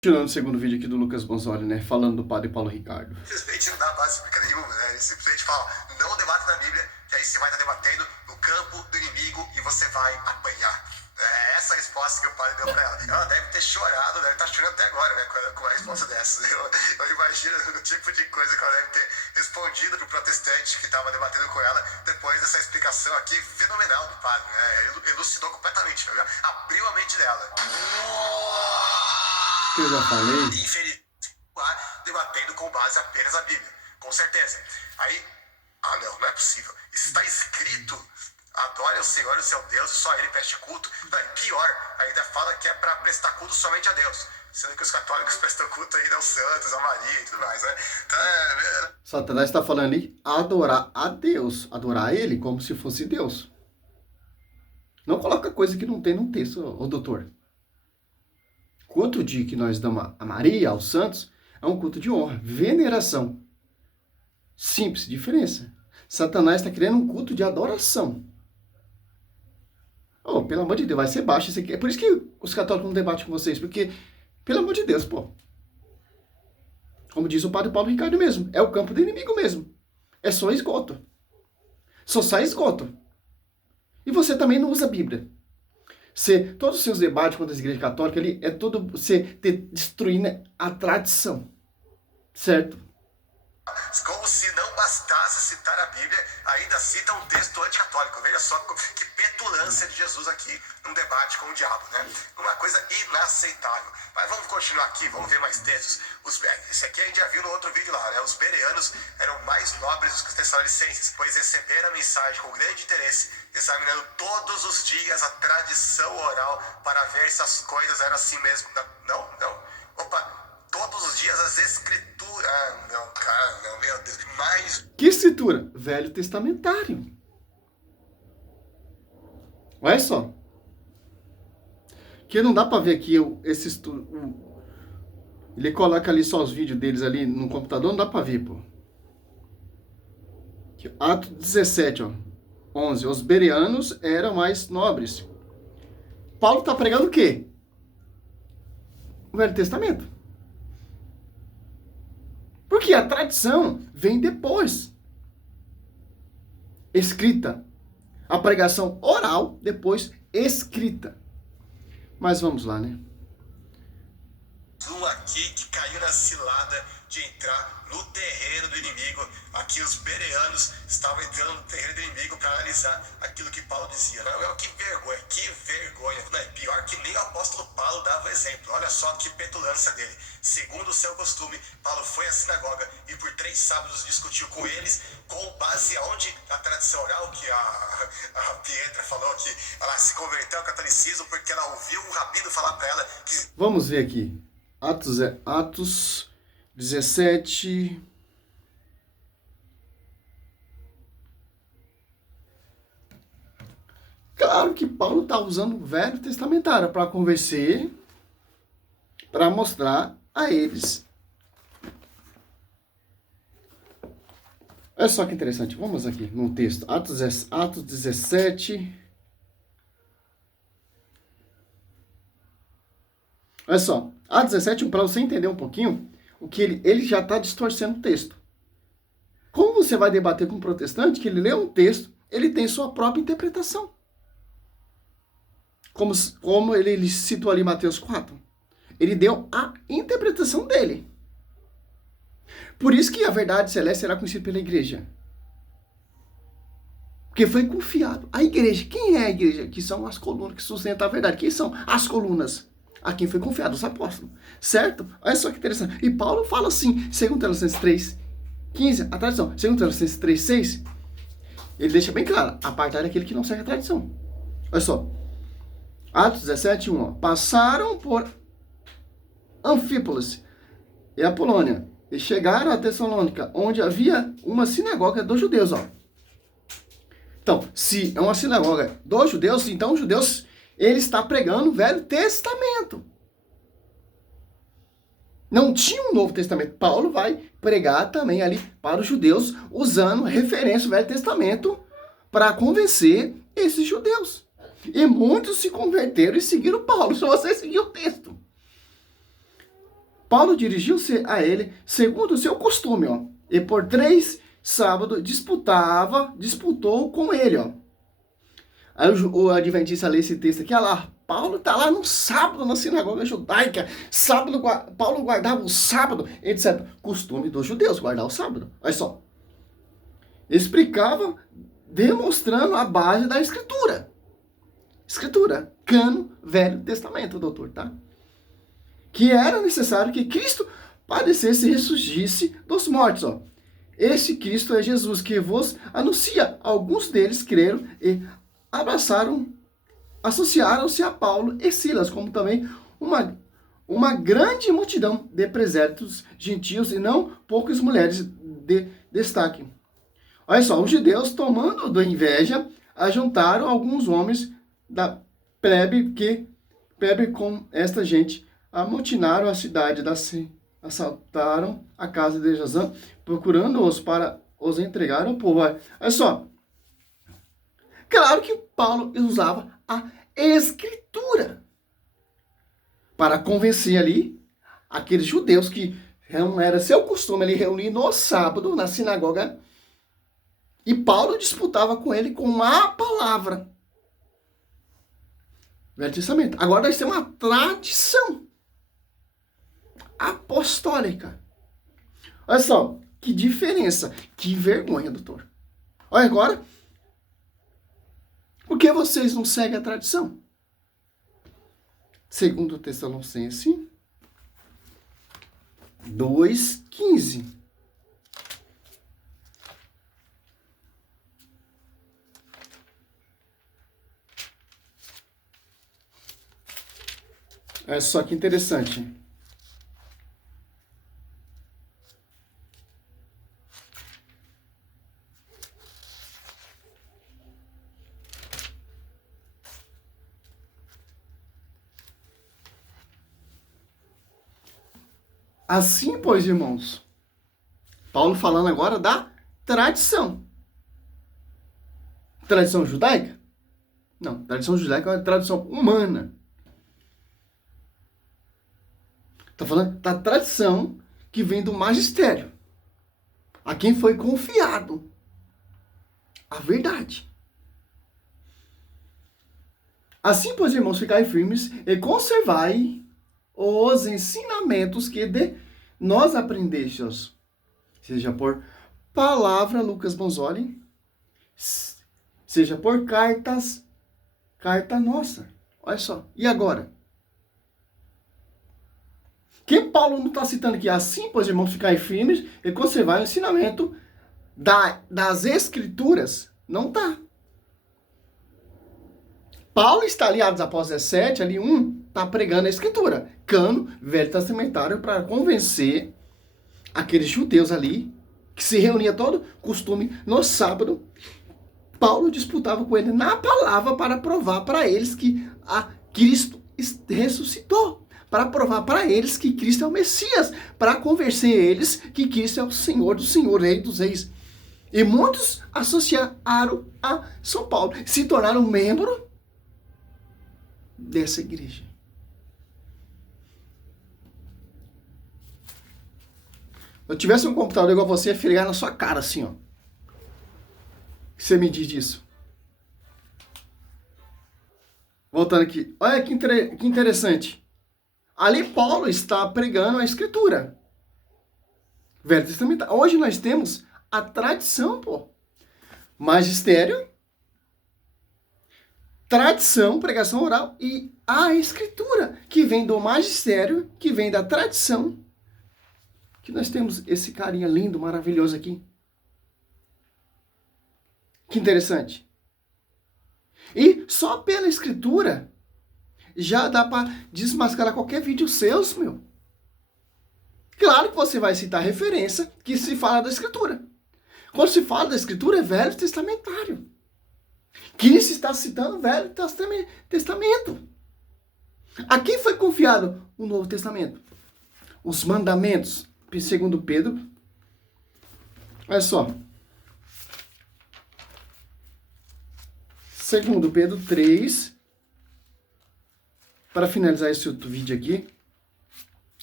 Continuando o segundo vídeo aqui do Lucas Bonzoli, né? Falando do padre Paulo Ricardo. Simplesmente não dá base explica nenhuma, né? Ele simplesmente fala, não debate na Bíblia, que aí você vai estar debatendo no campo do inimigo e você vai apanhar. É essa a resposta que o padre deu pra ela. Ela deve ter chorado, deve estar chorando até agora, né? Com a resposta dessa. Eu imagino o tipo de coisa que ela deve ter respondido pro protestante que estava debatendo com ela depois dessa explicação aqui fenomenal do padre, né? Elucidou completamente, né? Abriu a mente dela. Que eu já falei. Infeliz, debatendo com base apenas a Bíblia, com certeza. Aí, não é possível. Está escrito, adore o Senhor, o seu Deus, e só ele preste culto. Não, pior, ainda fala que é para prestar culto somente a Deus. Sendo que os católicos prestam culto ainda aos santos, a Maria e tudo mais, né? Então, Satanás está falando ali, adorar a Deus, adorar a ele como se fosse Deus. Não coloca coisa que não tem no texto, ô doutor. Culto de que nós damos a Maria, aos santos, é um culto de honra, veneração. Simples, diferença. Satanás está querendo um culto de adoração. Oh, pelo amor de Deus, vai ser baixo isso aqui. É por isso que os católicos não debatem com vocês, porque, pelo amor de Deus, pô. Como diz o padre Paulo Ricardo mesmo, é o campo do inimigo mesmo. É só esgoto. Só sai esgoto. E você também não usa a Bíblia. Todos os seus debates contra a Igreja Católica ali é tudo você destruindo a tradição. Certo? Como se não bastasse citar a Bíblia, ainda cita um texto anticatólico. Veja só que petulância de Jesus aqui num debate com o diabo, né? Uma coisa inaceitável. Mas vamos continuar aqui, vamos ver mais textos. Esse aqui a gente já viu no outro vídeo lá, né? Os bereanos eram mais nobres dos que os tessalonicenses, pois receberam a mensagem com grande interesse, examinando todos os dias a tradição oral para ver se as coisas eram assim mesmo. Não. Opa! Todos os dias as escrituras... não, cara, não, meu Deus. Mas... Que escritura? Velho Testamentário. Olha só. Que não dá pra ver aqui esse estudo. Ele coloca ali só os vídeos deles ali no computador, não dá pra ver, pô. Aqui, Ato 17, ó. 11. Os bereanos eram mais nobres. Paulo tá pregando o quê? O Velho Testamento. Porque a tradição vem depois. Escrita. A pregação oral, depois escrita. Mas vamos lá, né? Um aqui que caiu na cilada de entrar no terreno do inimigo. Aqui os bereanos estavam entrando no terreno do inimigo para analisar aquilo que Paulo dizia. Não, que vergonha. Não, é pior que nem o apóstolo Paulo dava exemplo. Olha só que petulância dele. Segundo o seu costume, Paulo foi à sinagoga e por 3 sábados discutiu com eles com base aonde a tradição oral, que a Pietra falou que ela se converteu ao catolicismo porque ela ouviu um rabino falar para ela que... Vamos ver aqui. Atos 17. Claro que Paulo está usando o Velho Testamentário para convencer, para mostrar a eles. Olha só que interessante. Vamos aqui no texto. Atos 17. Olha só. Atos 17, para você entender um pouquinho, o que ele já está distorcendo o texto. Como você vai debater com um protestante que ele lê um texto, ele tem sua própria interpretação. Como ele citou ali em Mateus 4. Ele deu a interpretação dele. Por isso que a verdade celeste será conhecida pela igreja. Porque foi confiado. A igreja, quem é a igreja? Que são as colunas que sustentam a verdade. Quem são as colunas? A quem foi confiado, os apóstolos. Certo? Olha só que interessante. E Paulo fala assim, 2 Tessalonicenses 3:15, a tradição. 2 Tessalonicenses 3:6, ele deixa bem claro, apartar daquele que não segue a tradição. Olha só. Atos 17:1, ó. Passaram por Anfípolis e a Polônia e chegaram a Tessalônica, onde havia uma sinagoga dos judeus, ó. Então, se é uma sinagoga dos judeus, então os judeus, ele está pregando o Velho Testamento. Não tinha um Novo Testamento. Paulo vai pregar também ali para os judeus, usando referência ao Velho Testamento para convencer esses judeus. E muitos se converteram e seguiram Paulo. Se você seguir o texto. Paulo dirigiu-se a ele segundo o seu costume, ó, e por 3 sábados disputou com ele, ó. Aí o adventista lê esse texto aqui, olha lá, Paulo está lá no sábado na sinagoga judaica, sábado, Paulo guardava o sábado, etc. Costume dos judeus, guardar o sábado. Olha só. Explicava, demonstrando a base da Escritura. Escritura, cano, Velho Testamento, doutor, tá? Que era necessário que Cristo padecesse e ressurgisse dos mortos, ó. Esse Cristo é Jesus que vos anuncia. Alguns deles creram e associaram-se a Paulo e Silas, como também uma grande multidão de preséritos gentios e não poucas mulheres de destaque. Olha só, os judeus, tomando da inveja, ajuntaram alguns homens da plebe com esta gente, amotinaram a cidade assaltaram a casa de Jazã, procurando-os para os entregar ao povo. Olha só, claro que Paulo usava a Escritura para convencer ali aqueles judeus que não era seu costume ali reunir no sábado na sinagoga. E Paulo disputava com ele com a palavra. Velho Testamento. Agora nós temos uma tradição apostólica. Olha só, que diferença. Que vergonha, doutor. Olha agora. Por que vocês não seguem a tradição? Segundo Tessalonicenses 2:15. Olha só que interessante. Assim, pois, irmãos, Paulo falando agora da tradição. Tradição judaica? Não, tradição judaica é uma tradição humana. Está falando da tradição que vem do magistério. A quem foi confiado a verdade. Assim, pois, irmãos, ficai firmes e conservai os ensinamentos que de nós aprendestes, seja por palavra, Lucas Bonzoli, seja por carta nossa. Olha só. E agora? Que Paulo não está citando aqui? Assim, pois, irmãos, ficai firmes e conservar o ensinamento das Escrituras. Não está. Paulo está ali, Atos Apóstolos 17, ali está pregando a Escritura. Cano, Velho Testamentário, para convencer aqueles judeus ali, que se reunia todo costume no sábado. Paulo disputava com ele na palavra para provar para eles que a Cristo ressuscitou. Para provar para eles que Cristo é o Messias. Para convencer eles que Cristo é o Senhor do Senhor, Rei dos Reis. E muitos associaram a São Paulo. Se tornaram membro dessa igreja. Se eu tivesse um computador igual você, ia fregar na sua cara assim, ó. O que você me diz disso? Voltando aqui. Olha que interessante. Ali Paulo está pregando a Escritura. Velho Testamento. Hoje nós temos a tradição, pô. Magistério, tradição, pregação oral e a Escritura, que vem do magistério, que vem da tradição, que nós temos esse carinha lindo, maravilhoso aqui. Que interessante. E só pela Escritura já dá para desmascarar qualquer vídeo seus, meu. Claro que você vai citar referência que se fala da Escritura. Quando se fala da Escritura, é Velho Testamentário. Cristo está citando o Velho Testamento. A quem foi confiado o Novo Testamento? Os mandamentos, segundo Pedro. Olha só. Segundo Pedro 3. Para finalizar esse outro vídeo aqui.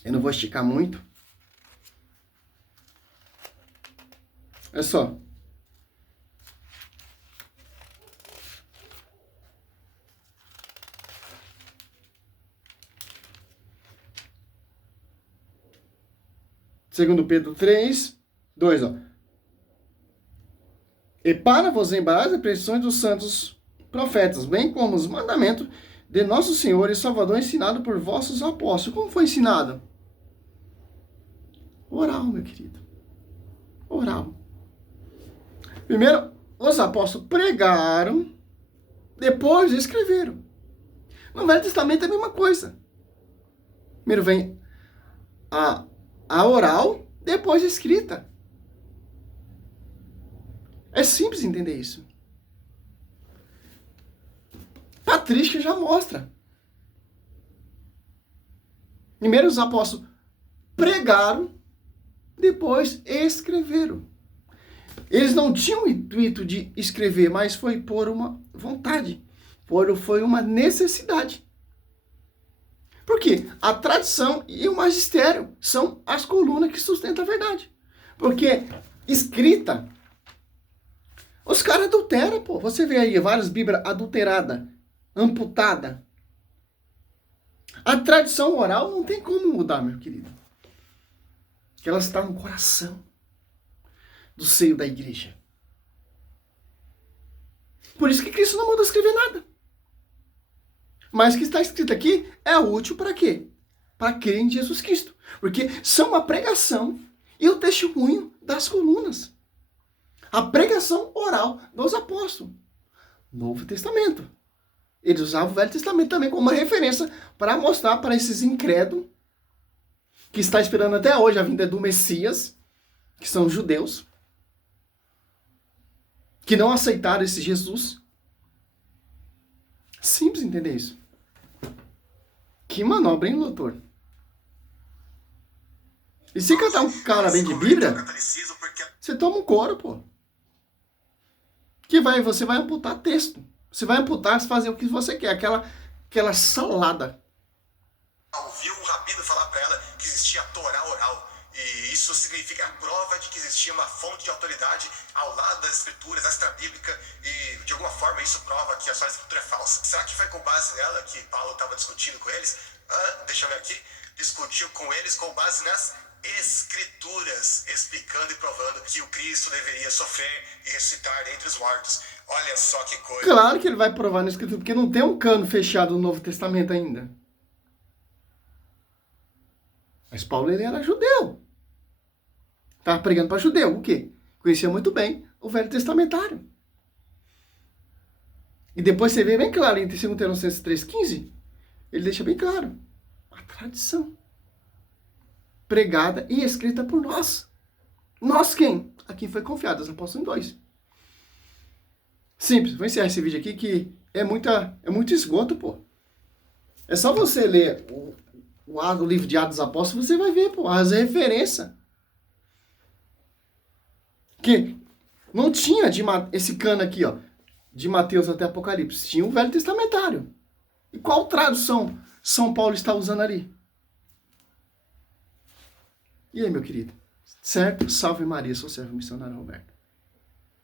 Eu não vou esticar muito. Olha só. Segundo Pedro 3, 2, ó. E para vos lembrar as expressões dos santos profetas, bem como os mandamentos de nosso Senhor e Salvador ensinado por vossos apóstolos. Como foi ensinado? Oral, meu querido. Oral. Primeiro, os apóstolos pregaram, depois escreveram. No Velho Testamento é a mesma coisa. Primeiro vem a oral, depois a escrita. É simples entender isso. Patrística já mostra. Primeiro os apóstolos pregaram, depois escreveram. Eles não tinham o intuito de escrever, mas foi por uma vontade, foi uma necessidade. Por quê? A tradição e o magistério são as colunas que sustentam a verdade. Porque escrita, os caras adulteram, pô. Você vê aí várias Bíblias adulteradas, amputadas. A tradição oral não tem como mudar, meu querido. Porque ela está no coração do seio da igreja. Por isso que Cristo não mandou escrever nada. Mas o que está escrito aqui é útil para quê? Para crer em Jesus Cristo. Porque são a pregação e o testemunho das colunas. A pregação oral dos apóstolos. Novo Testamento. Eles usavam o Velho Testamento também como uma referência para mostrar para esses incrédulos que está esperando até hoje a vinda do Messias, que são os judeus, que não aceitaram esse Jesus. Simples entender isso. Que manobra, hein, doutor? E se cantar um cara bem de Bíblia, você toma um couro, pô. Você vai amputar texto. Você vai amputar, fazer o que você quer. Aquela salada. Ouviu um rabino falar para ela que existia a Torá oral. E isso significa a prova de que existia uma fonte de autoridade ao lado das escrituras extra-bíblica. E de alguma forma isso prova que a sua escritura é falsa. Será que foi com base nela que Paulo estava discutindo com eles? Deixa eu ver aqui. Discutiu com eles com base nas escrituras, explicando e provando que o Cristo deveria sofrer e ressuscitar dentre os mortos. Olha só que coisa. Claro que ele vai provar na escritura, porque não tem um cano fechado no Novo Testamento ainda. Mas Paulo, ele era judeu. Estava pregando para judeu. O quê? Conhecia muito bem o Velho Testamentário. E depois você vê bem claro, em 2 Tessalonicenses 3,15, ele deixa bem claro. A tradição. Pregada e escrita por nós. Nós quem? A quem foi confiado, os apóstolos 2. Simples, vou encerrar esse vídeo aqui que é muito esgoto, pô. É só você ler o livro de Atos dos Apóstolos, você vai ver, pô, as referências. Que não tinha esse cano aqui, ó, de Mateus até Apocalipse. Tinha o Velho Testamentário. E qual tradução São Paulo está usando ali? E aí, meu querido? Certo? Salve Maria, sou servo missionário Roberto.